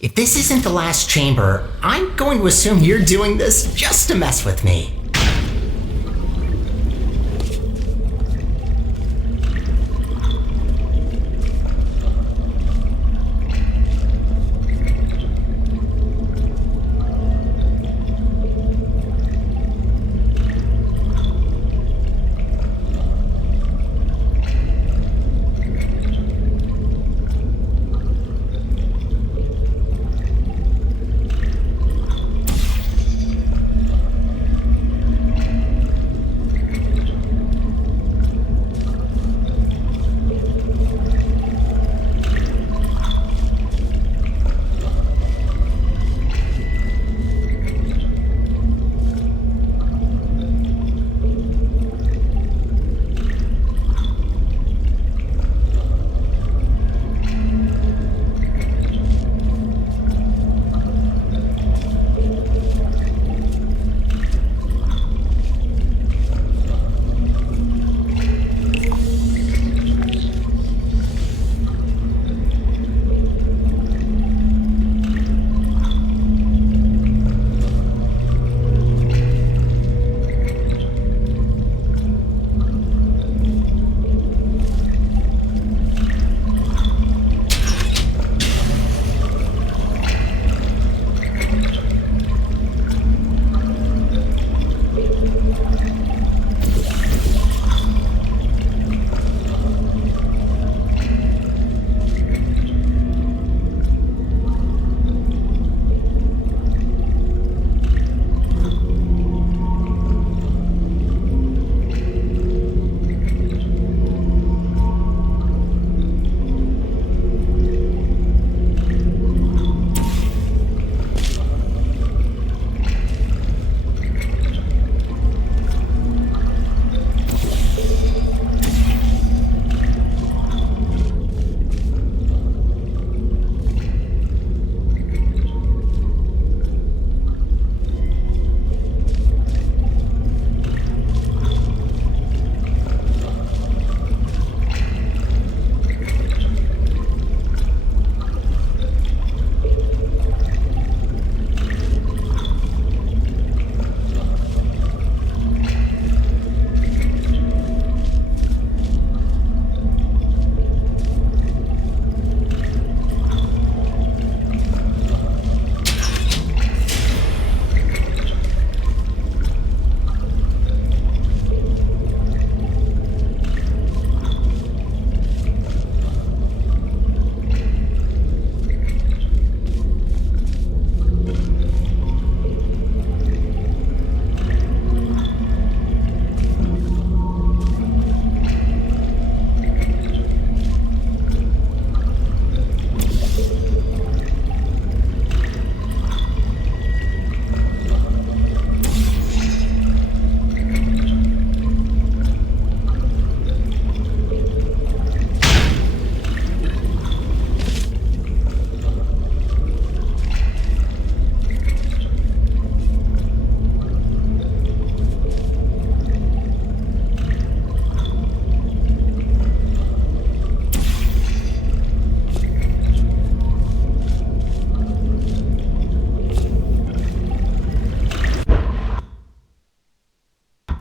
If this isn't the last chamber, I'm going to assume you're doing this just to mess with me.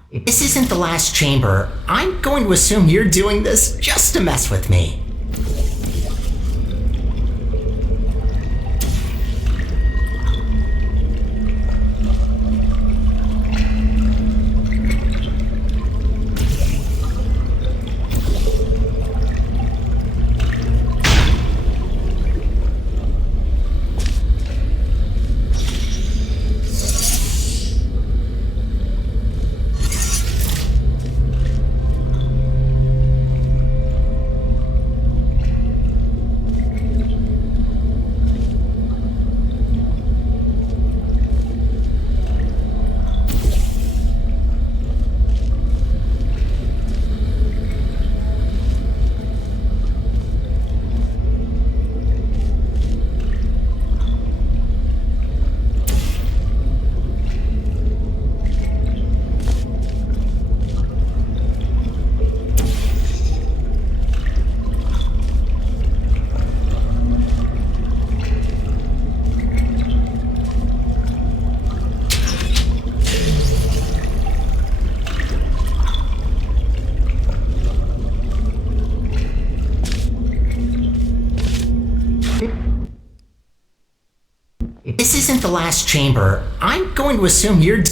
If this isn't the last chamber, I'm going to assume you're doing this just to mess with me. This isn't the last chamber. I'm going to assume you're...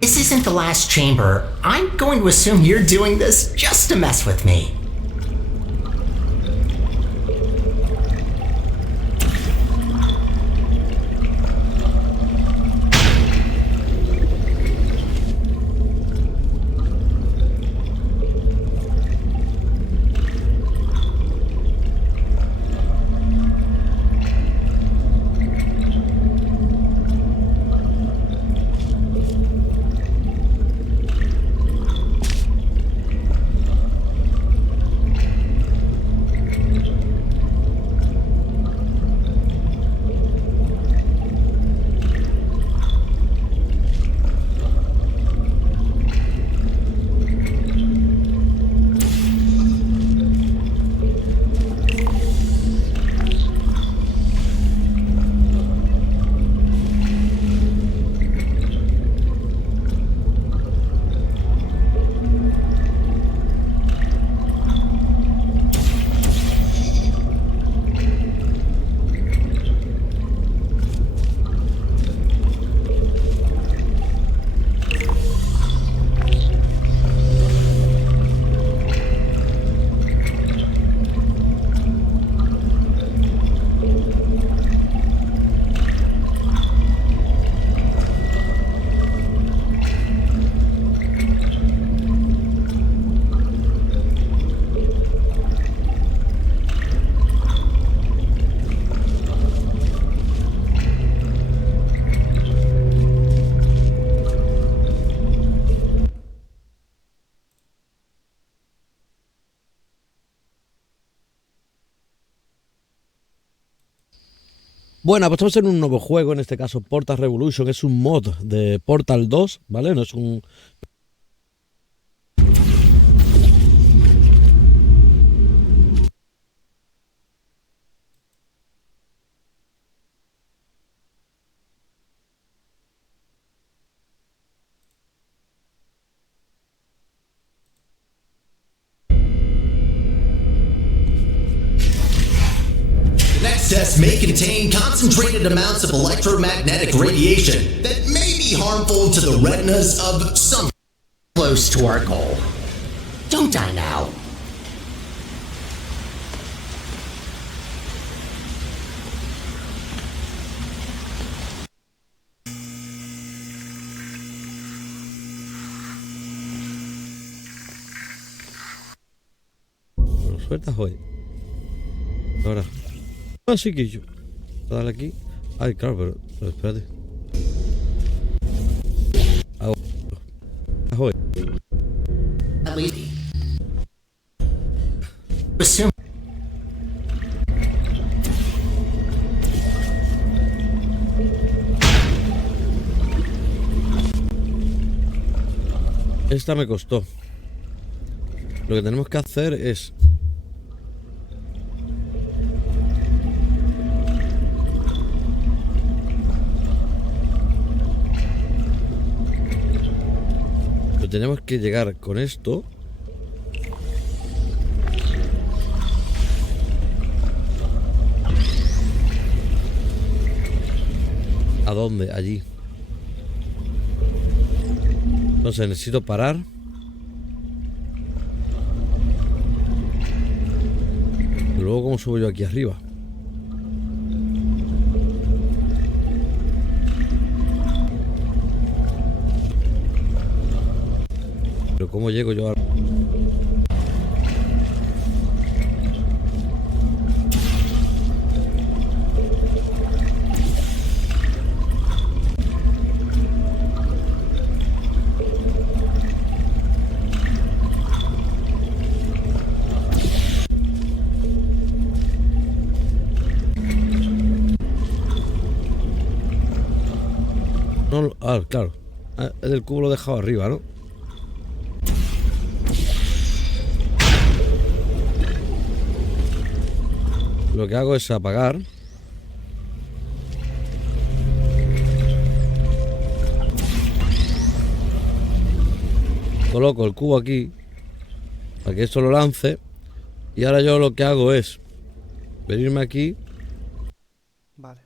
This isn't the last chamber. I'm going to assume you're doing this just to mess with me. Bueno, pues estamos en un nuevo juego, en este caso Portal Revolution, es un mod de Portal 2, ¿vale? No es un... Next test may contain concentrated amounts of electromagnetic radiation that may be harmful to the retinas of some. Close to our goal. Don't die now. Lo sueltas hoy. Ahora. Así que yo. Dale aquí. Ay, claro, pero espérate. Ahoy. Assume. Esta me costó. Lo que tenemos que hacer es... tenemos que llegar con esto ¿a dónde? Allí. Entonces necesito parar. Y luego, ¿cómo subo yo aquí arriba? Pero ¿cómo llego yo a...? Ah, claro. El cubo lo he dejado arriba, ¿no? Lo que hago es apagar. Coloco el cubo aquí para que esto lo lance. Y ahora yo lo que hago es venirme aquí. Vale.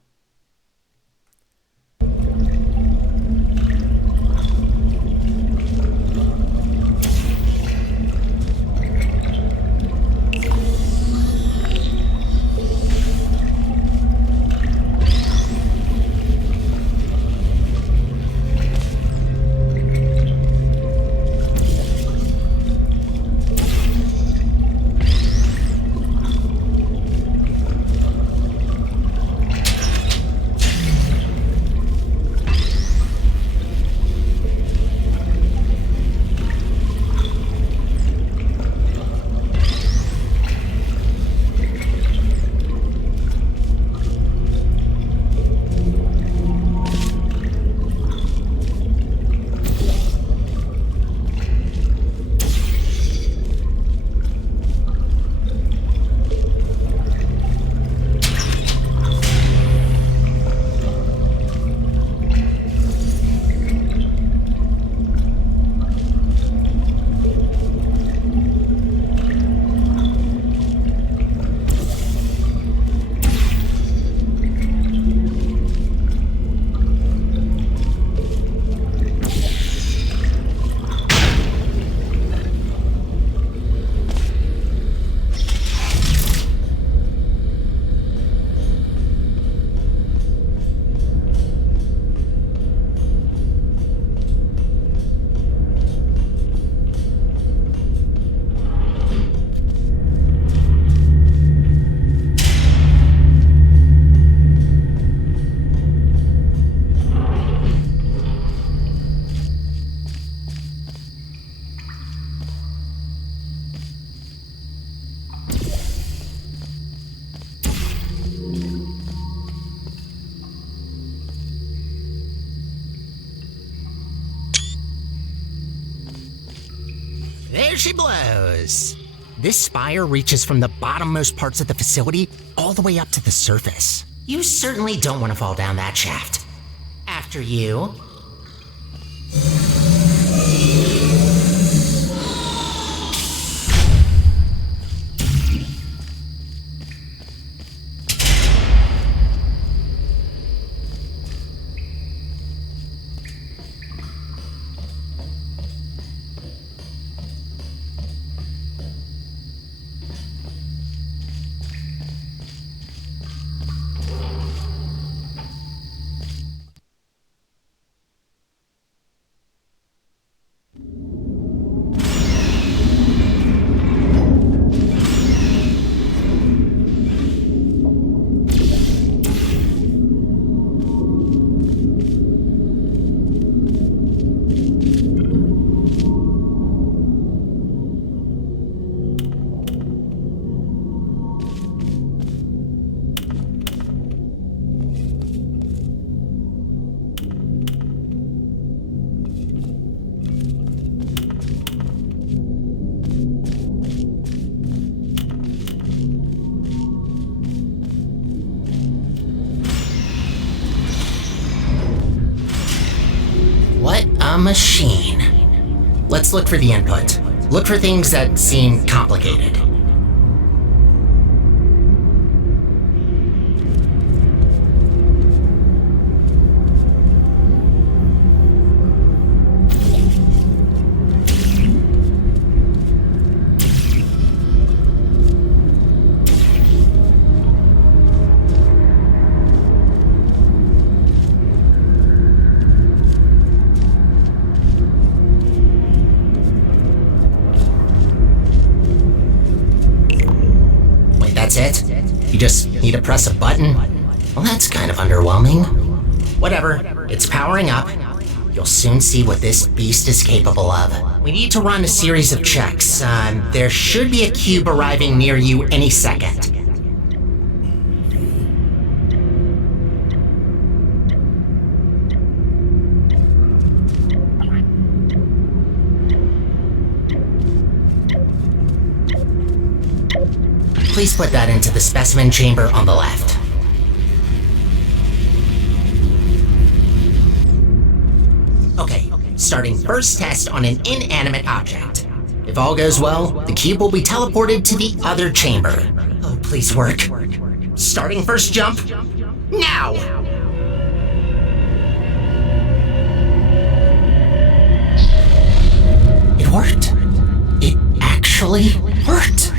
There she blows. This spire reaches from the bottommost parts of the facility all the way up to the surface. You certainly don't want to fall down that shaft. After you. What a machine. Let's look for the input. Look for things that seem complicated. That's it? You just need to press a button? Well, that's kind of underwhelming. Whatever, it's powering up. You'll soon see what this beast is capable of. We need to run a series of checks. There should be a cube arriving near you any second. Please put that into the specimen chamber on the left. Okay, starting first test on an inanimate object. If all goes well, the cube will be teleported to the other chamber. Oh, please work. Starting first jump, now! It worked. It actually worked.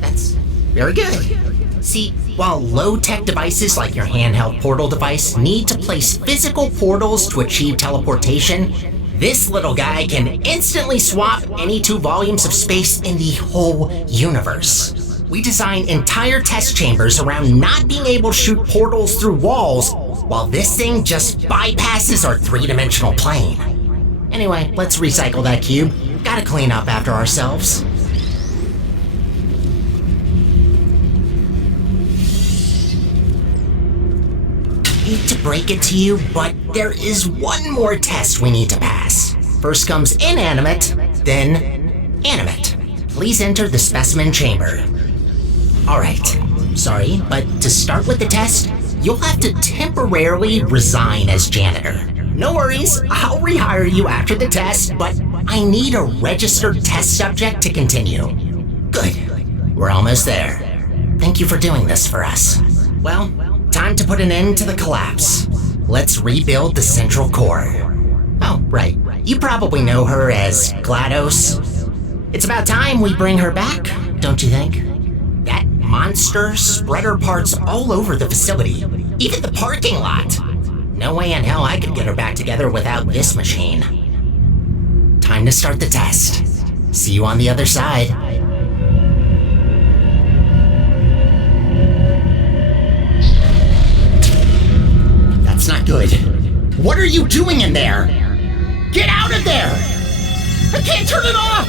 That's very good. See, while low-tech devices like your handheld portal device need to place physical portals to achieve teleportation, this little guy can instantly swap any 2 volumes of space in the whole universe. We design entire test chambers around not being able to shoot portals through walls, while this thing just bypasses our 3-dimensional plane. Anyway, let's recycle that cube. Gotta clean up after ourselves. Hate to break it to you, but there is one more test we need to pass. First comes inanimate, then animate. Please enter the specimen chamber. Alright, sorry, but to start with the test, you'll have to temporarily resign as janitor. No worries, I'll rehire you after the test, but I need a registered test subject to continue. Good, we're almost there. Thank you for doing this for us. Well, time to put an end to the collapse. Let's rebuild the central core. Oh, right. You probably know her as GLaDOS. It's about time we bring her back, don't you think? That monster spread her parts all over the facility, even the parking lot. No way in hell I could get her back together without this machine. Time to start the test. See you on the other side. That's not good. What are you doing in there? Get out of there! I can't turn it off!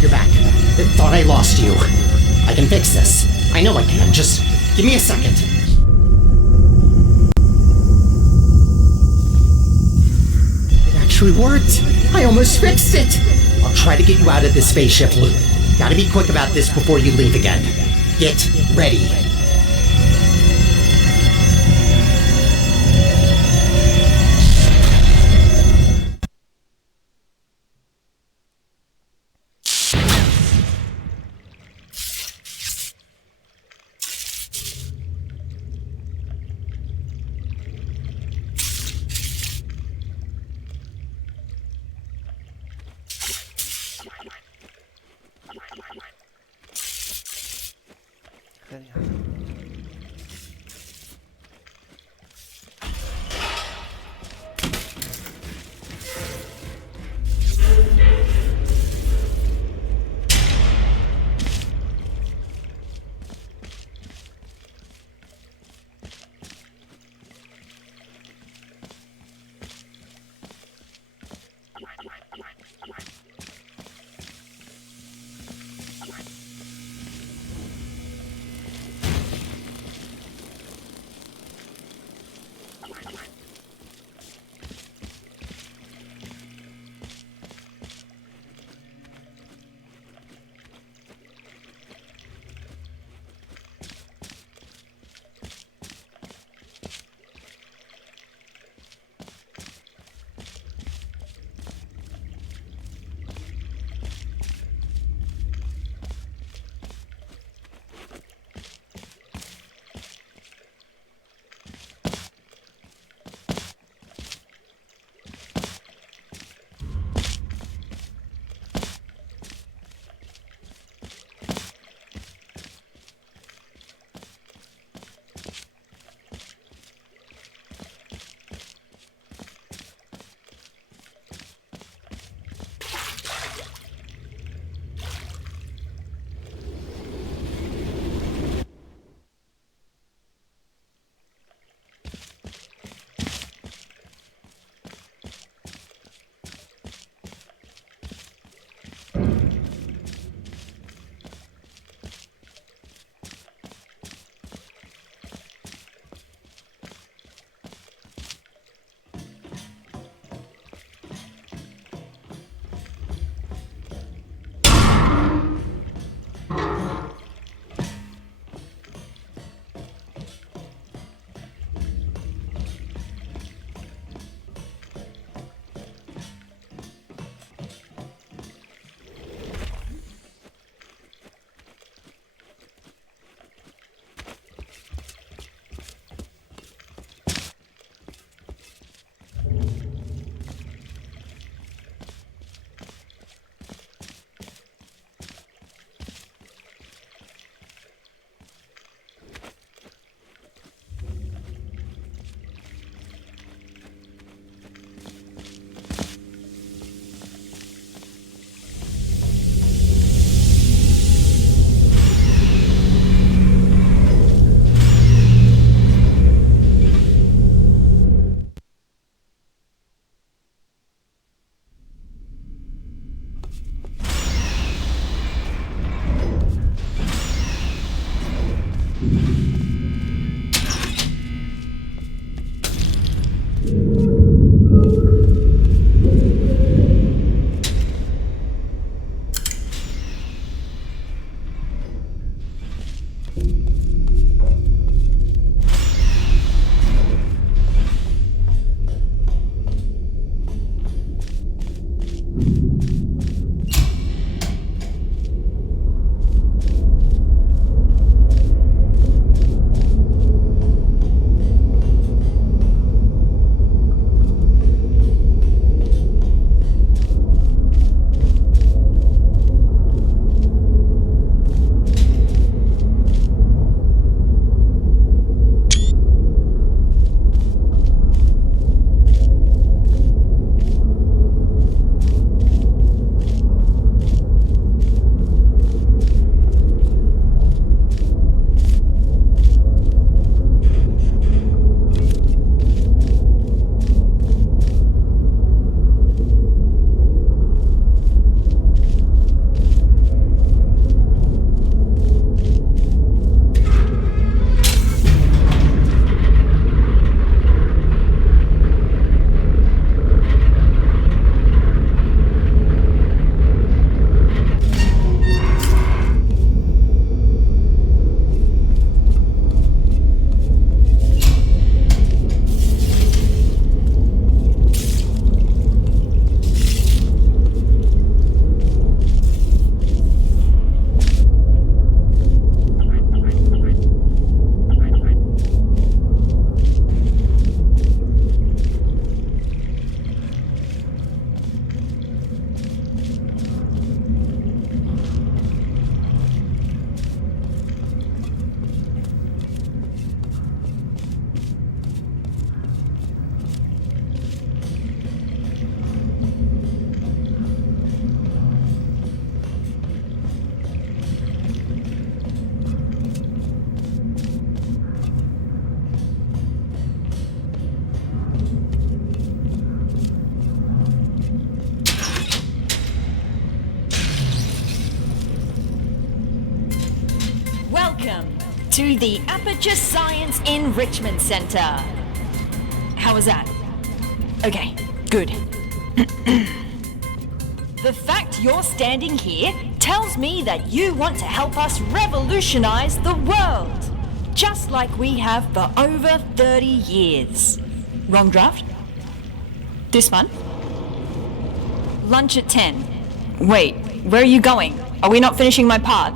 You're back. Thought I lost you. I can fix this. I know I can. Just give me a second. It actually worked. I almost fixed it. I'll try to get you out of this spaceship loop. Gotta be quick about this before you leave again. Get ready. Genial. Welcome to the Aperture Science Enrichment Center. How was that? Okay, good. The fact you're standing here tells me that you want to help us revolutionize the world, just like we have for over 30 years. Wrong draft? This one? Lunch at 10. Wait, where are you going? Are we not finishing my part?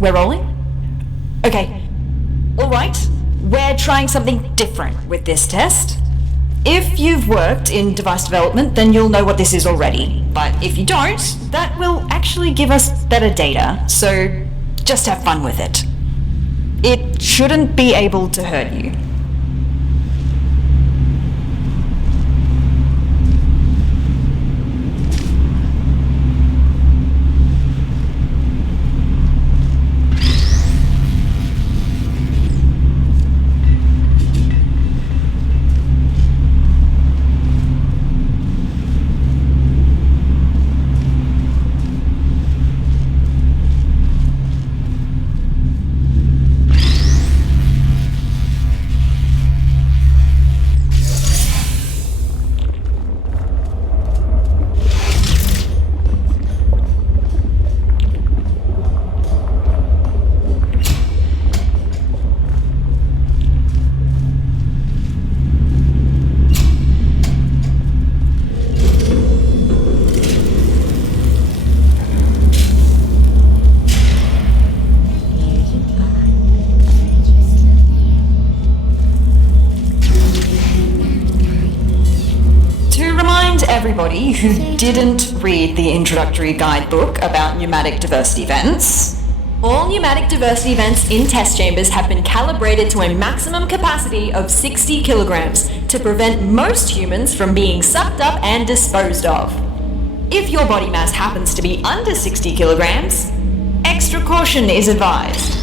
We're rolling? Okay. Alright, we're trying something different with this test. If you've worked in device development, then you'll know what this is already. But if you don't, that will actually give us better data, so just have fun with it. It shouldn't be able to hurt you. Everybody who didn't read the introductory guidebook about pneumatic diversity vents, all pneumatic diversity vents in test chambers have been calibrated to a maximum capacity of 60 kilograms to prevent most humans from being sucked up and disposed of. If your body mass happens to be under 60 kilograms, extra caution is advised.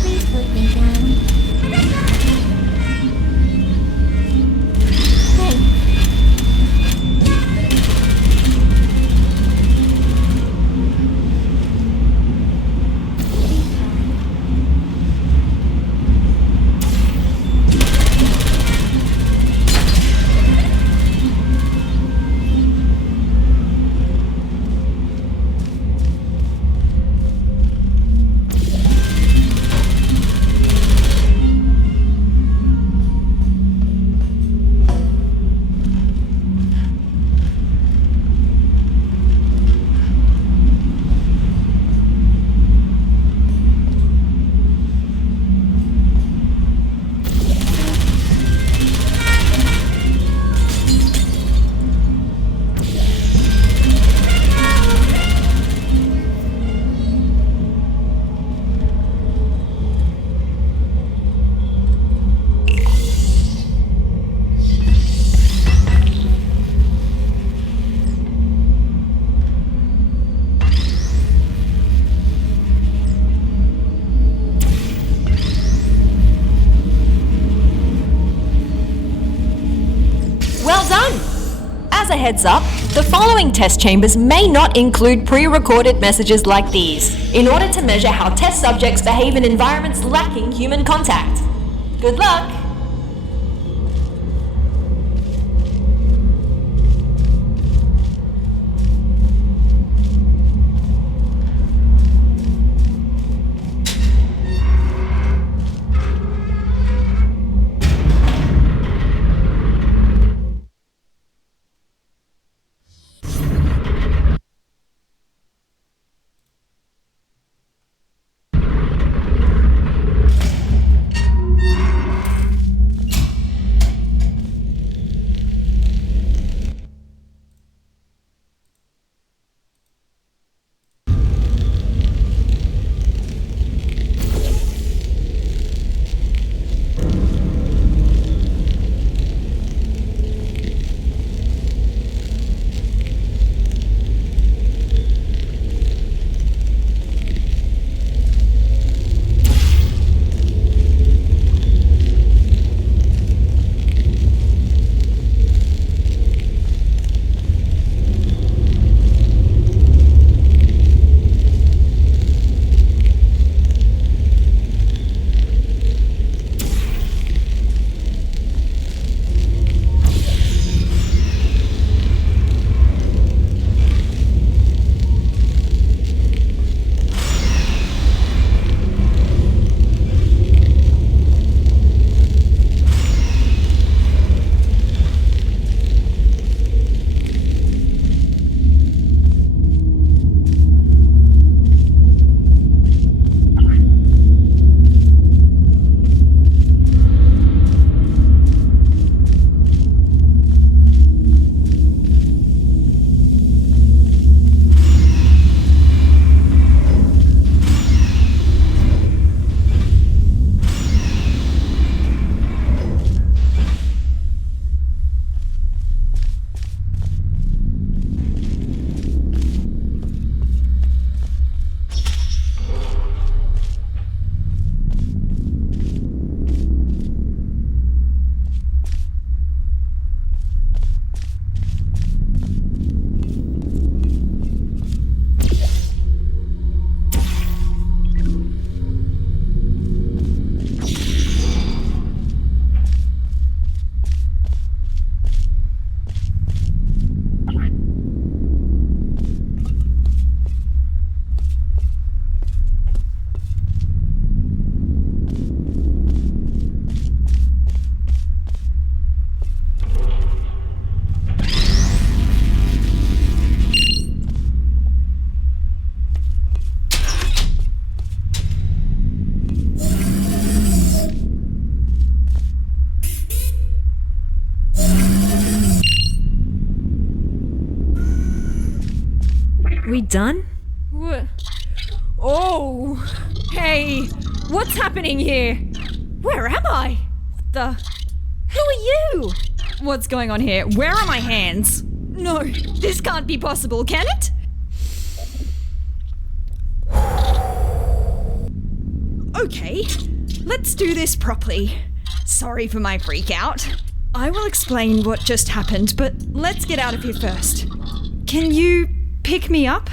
As a heads up, the following test chambers may not include pre-recorded messages like these, in order to measure how test subjects behave in environments lacking human contact. Good luck! We done? What? Oh! Hey! What's happening here? Where am I? What the? Who are you? What's going on here? Where are my hands? No, this can't be possible, can it? Okay, let's do this properly. Sorry for my freak out. I will explain what just happened, but let's get out of here first. Can you pick me up?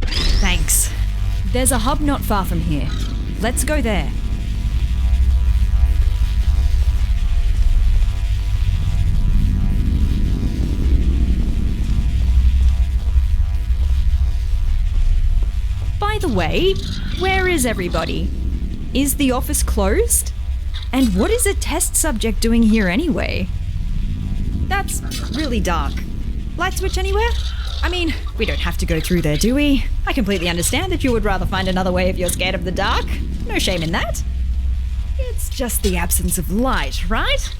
Thanks. There's a hub not far from here. Let's go there. By the way, where is everybody? Is the office closed? And what is a test subject doing here anyway? That's really dark. Light switch anywhere? I mean, we don't have to go through there, do we? I completely understand that you would rather find another way if you're scared of the dark. No shame in that. It's just the absence of light, right?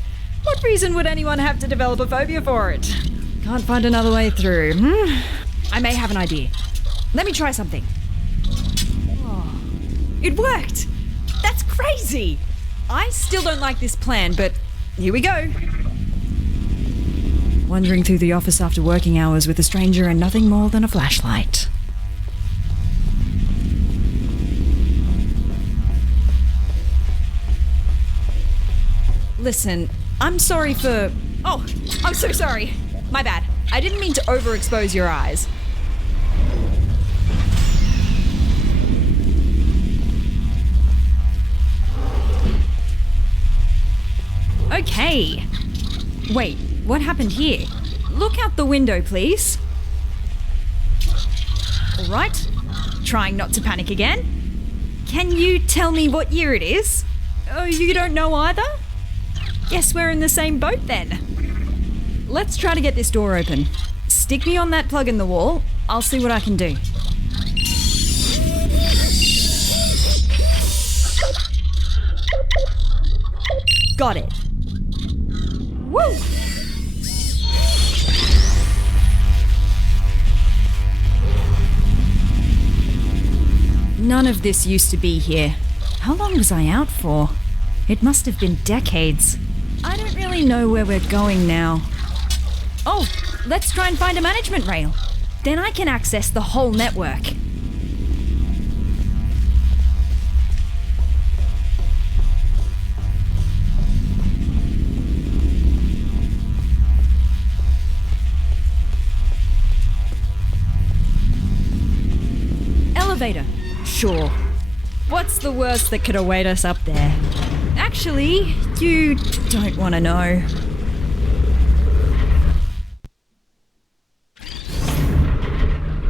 What reason would anyone have to develop a phobia for it? Can't find another way through, I may have an idea. Let me try something. Oh, it worked! That's crazy! I still don't like this plan, but here we go. Wandering through the office after working hours with a stranger and nothing more than a flashlight. Listen, I'm sorry for... Oh, I'm so sorry. My bad. I didn't mean to overexpose your eyes. Okay. Wait, what happened here? Look out the window, please. All right. Trying not to panic again. Can you tell me what year it is? Oh, you don't know either? Guess we're in the same boat then. Let's try to get this door open. Stick me on that plug in the wall. I'll see what I can do. Got it. Woo! None of this used to be here. How long was I out for? It must have been decades. I don't really know where we're going now. Oh, let's try and find a management rail. Then I can access the whole network. Elevator. Sure. What's the worst that could await us up there? Actually, you don't want to know.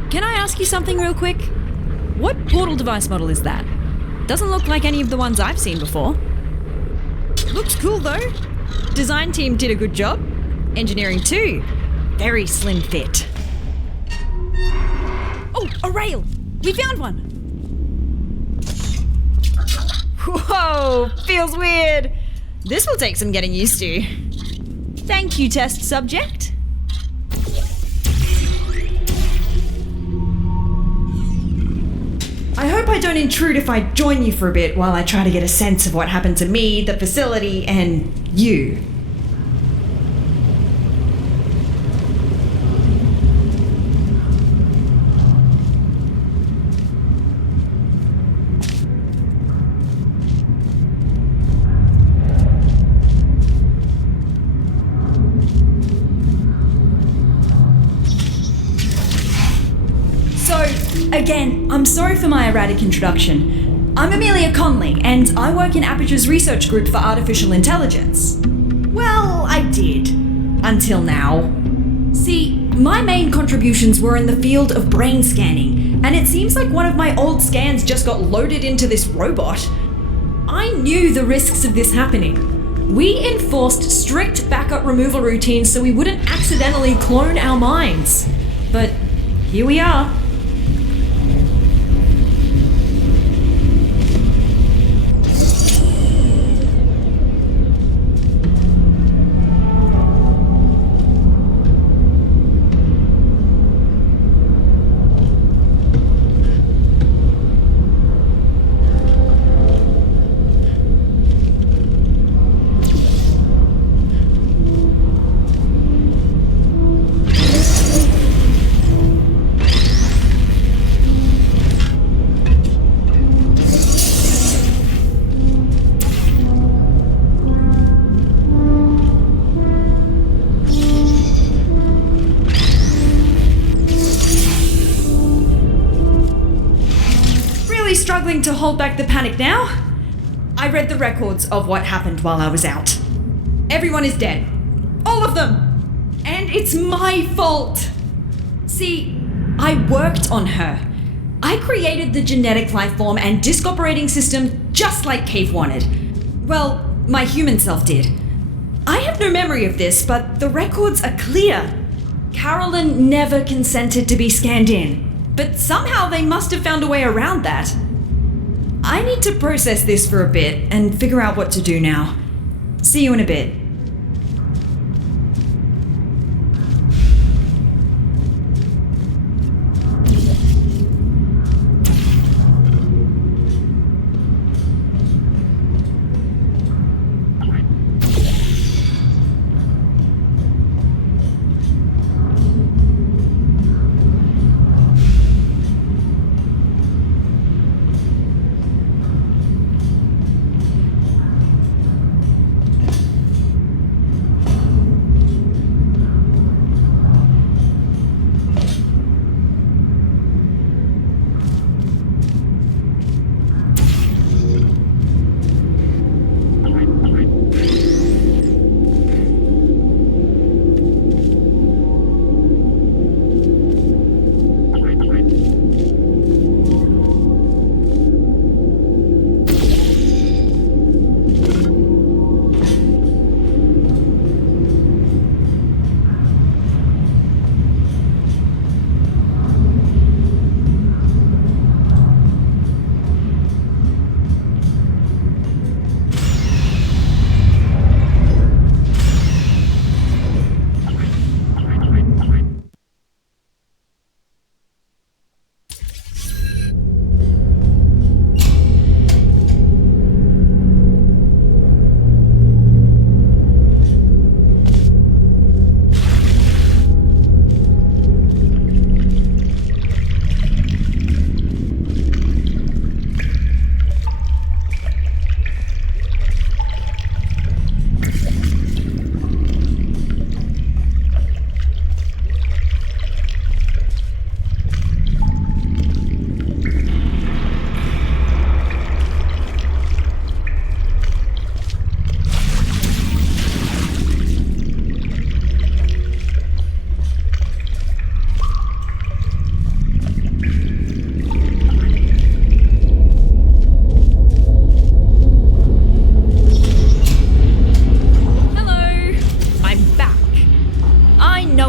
Can I ask you something real quick? What portal device model is that? Doesn't look like any of the ones I've seen before. Looks cool though. Design team did a good job. Engineering too. Very slim fit. Oh, a rail! We found one! Whoa, feels weird. This will take some getting used to. Thank you, test subject. I hope I don't intrude if I join you for a bit while I try to get a sense of what happened to me, the facility, and you. Again, I'm sorry for my erratic introduction. I'm Amelia Conley, and I work in Aperture's research group for artificial intelligence. Well, I did. Until now. See, my main contributions were in the field of brain scanning, and it seems like one of my old scans just got loaded into this robot. I knew the risks of this happening. We enforced strict backup removal routines so we wouldn't accidentally clone our minds. But here we are. struggling to hold back the panic now? I read the records of what happened while I was out. Everyone is dead. All of them! And it's my fault! See, I worked on her. I created the genetic life form and disk operating system just like Cave wanted. Well, my human self did. I have no memory of this, but the records are clear. Carolyn never consented to be scanned in, but somehow they must have found a way around that. I need to process this for a bit and figure out what to do now. See you in a bit.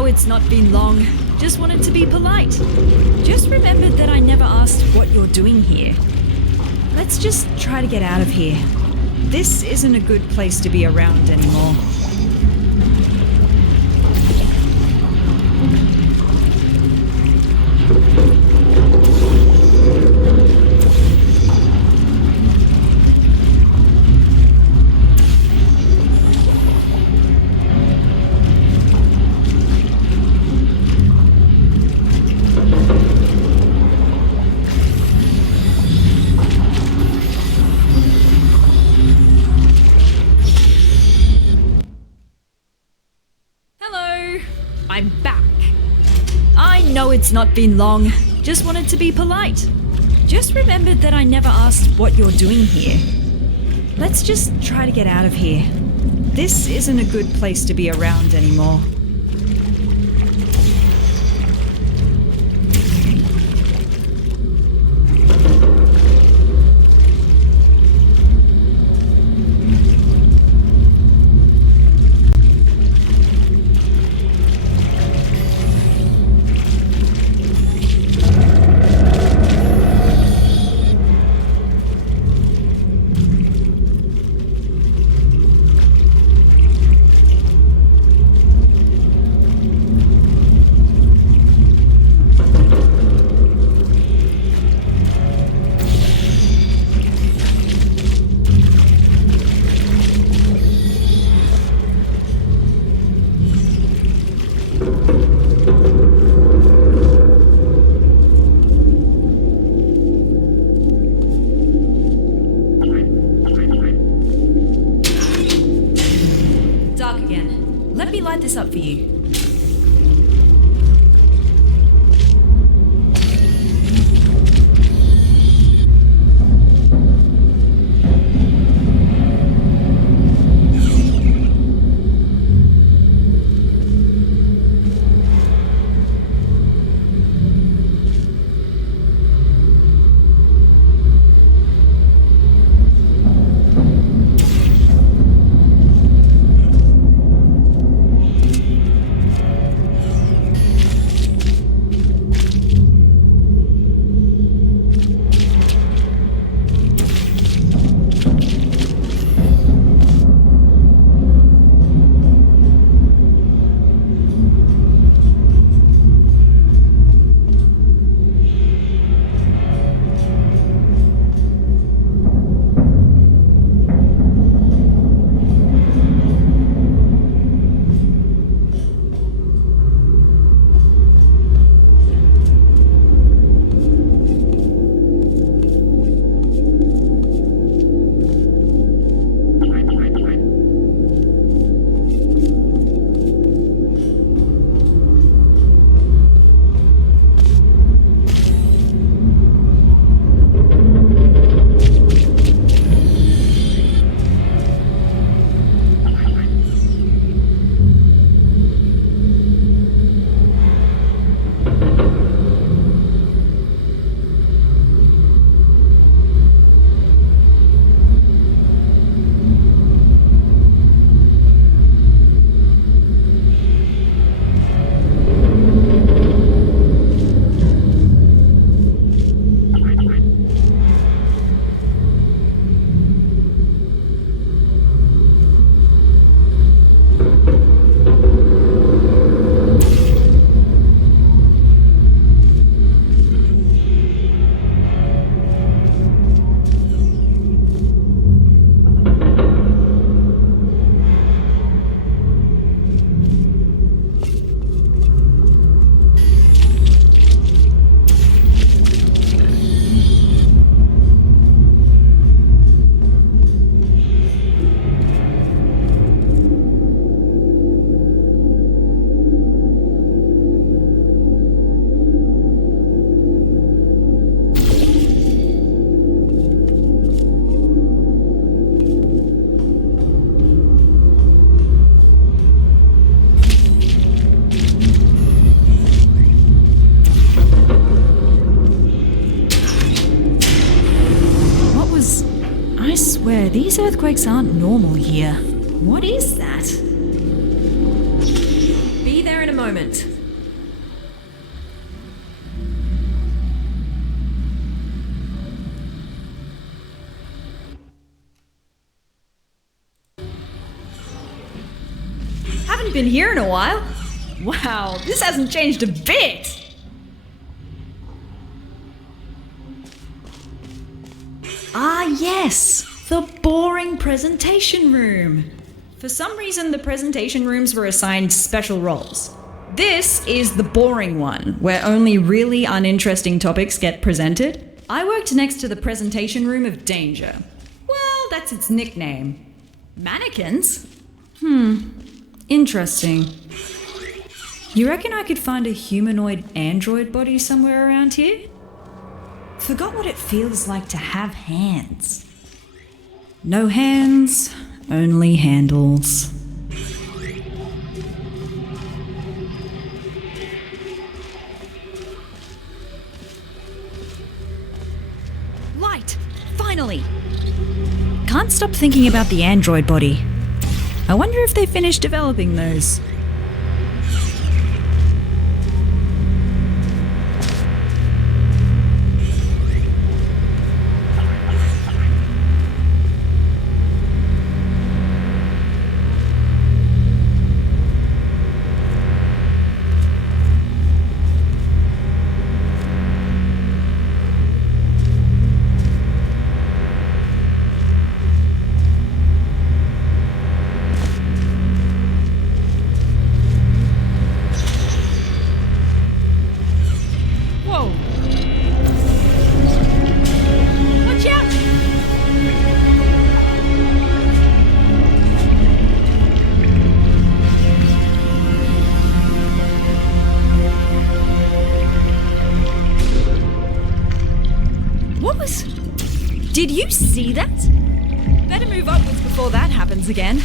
It's not been long. Just wanted to be polite. Just remembered that I never asked what you're doing here. Let's just try to get out of here. This isn't a good place to be around anymore. I'm back. I know it's not been long. Just wanted to be polite. Just remembered that I never asked what you're doing here. Let's just try to get out of here. This isn't a good place to be around anymore. Let me light this up for you. swear these earthquakes aren't normal here. What is that? Be there in a moment. Haven't been here in a while. Wow, this hasn't changed a bit. Ah, yes, the boring presentation room. For some reason, the presentation rooms were assigned special roles. This is the boring one, where only really uninteresting topics get presented. I worked next to the presentation room of danger. Well, that's its nickname. Mannequins? Interesting. You reckon I could find a humanoid android body somewhere around here? Forgot what it feels like to have hands. No hands, only handles. Light! Finally! Can't stop thinking about the android body. I wonder if they finished developing those. Did you see that? Better move upwards before that happens again.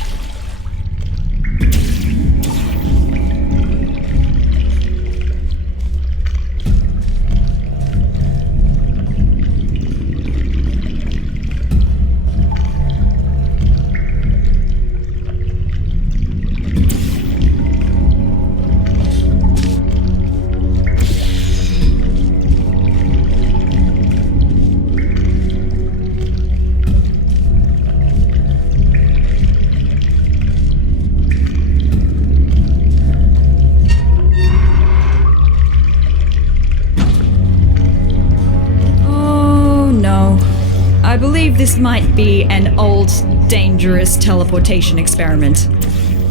I believe this might be an old, dangerous teleportation experiment.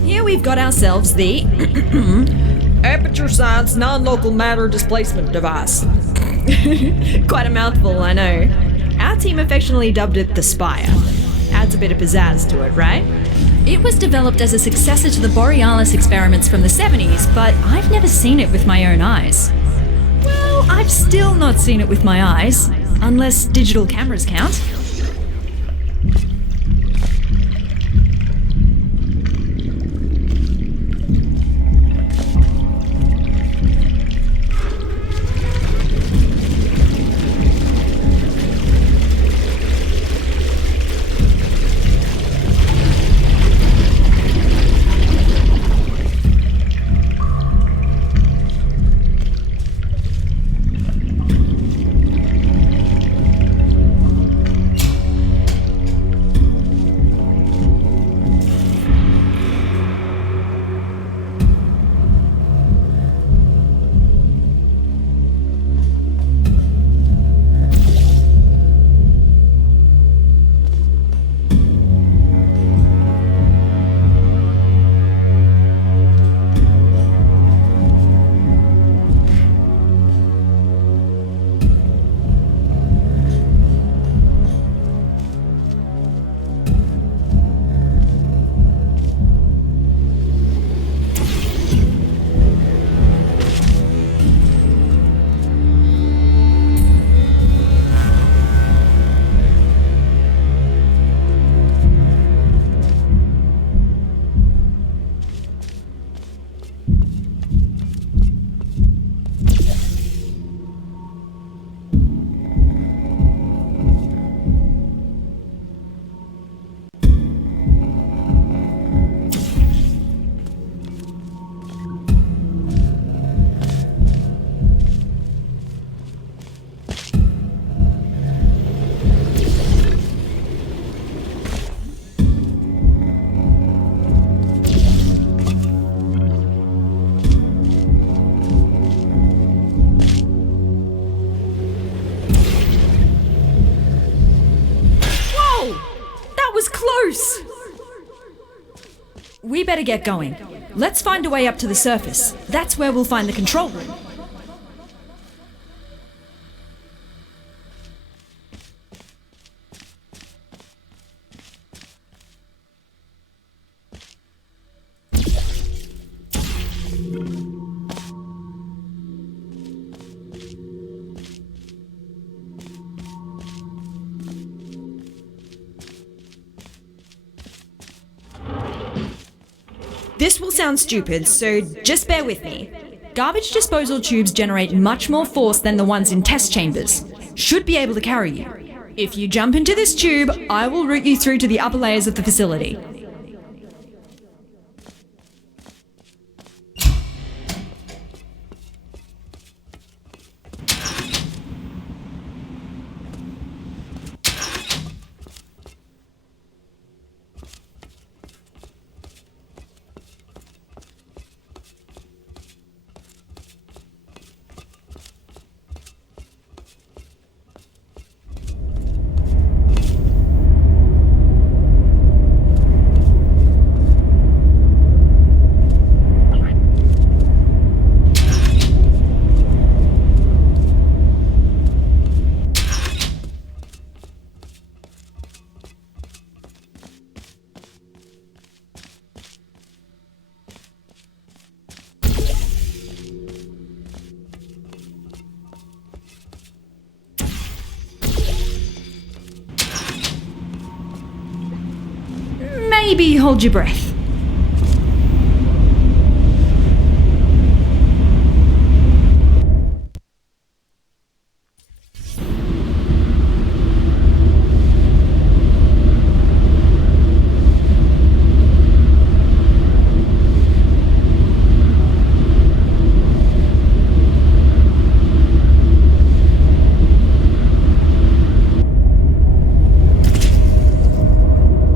Here we've got ourselves the Aperture Science Non-Local Matter Displacement Device. Quite a mouthful, I know. Our team affectionately dubbed it the Spire. Adds a bit of pizzazz to it, right? It was developed as a successor to the Borealis experiments from the 70s, but I've never seen it with my own eyes. Well, I've still not seen it with my eyes. Unless digital cameras count. close! We better get going. Let's find a way up to the surface. That's where we'll find the control room. This will sound stupid, so just bear with me. Garbage disposal tubes generate much more force than the ones in test chambers. Should be able to carry you. If you jump into this tube, I will route you through to the upper layers of the facility. Maybe hold your breath.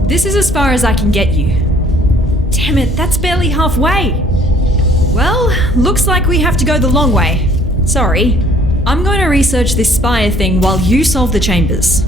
This is as far as I can get you. Damn it, that's barely halfway. Well, looks like we have to go the long way. Sorry. I'm going to research this spire thing while you solve the chambers.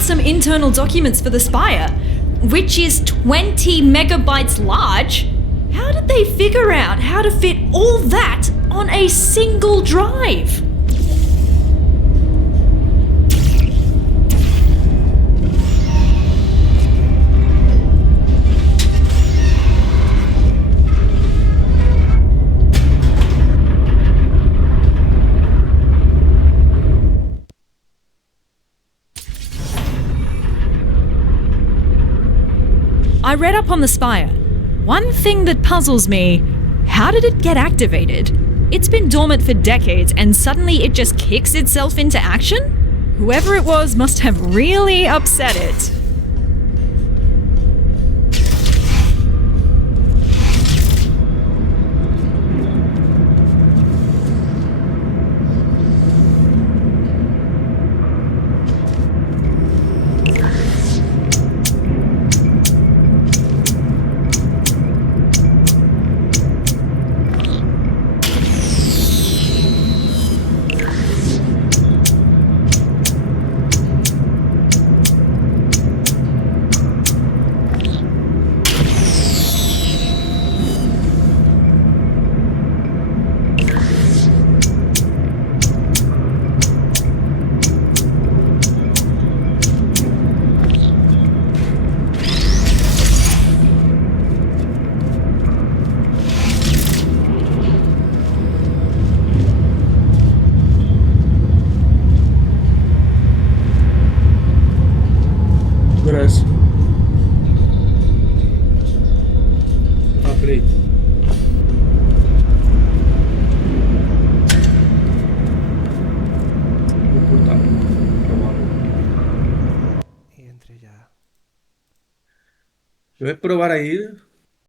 Some internal documents for the spire, which is 20 megabytes large. How did they figure out how to fit all that on a single drive? I read up on the spire. One thing that puzzles me, how did it get activated? It's been dormant for decades and suddenly it just kicks itself into action? Whoever it was must have really upset it. Free. Un portal. Probarlo. Y entre ya. Yo voy a probar a ir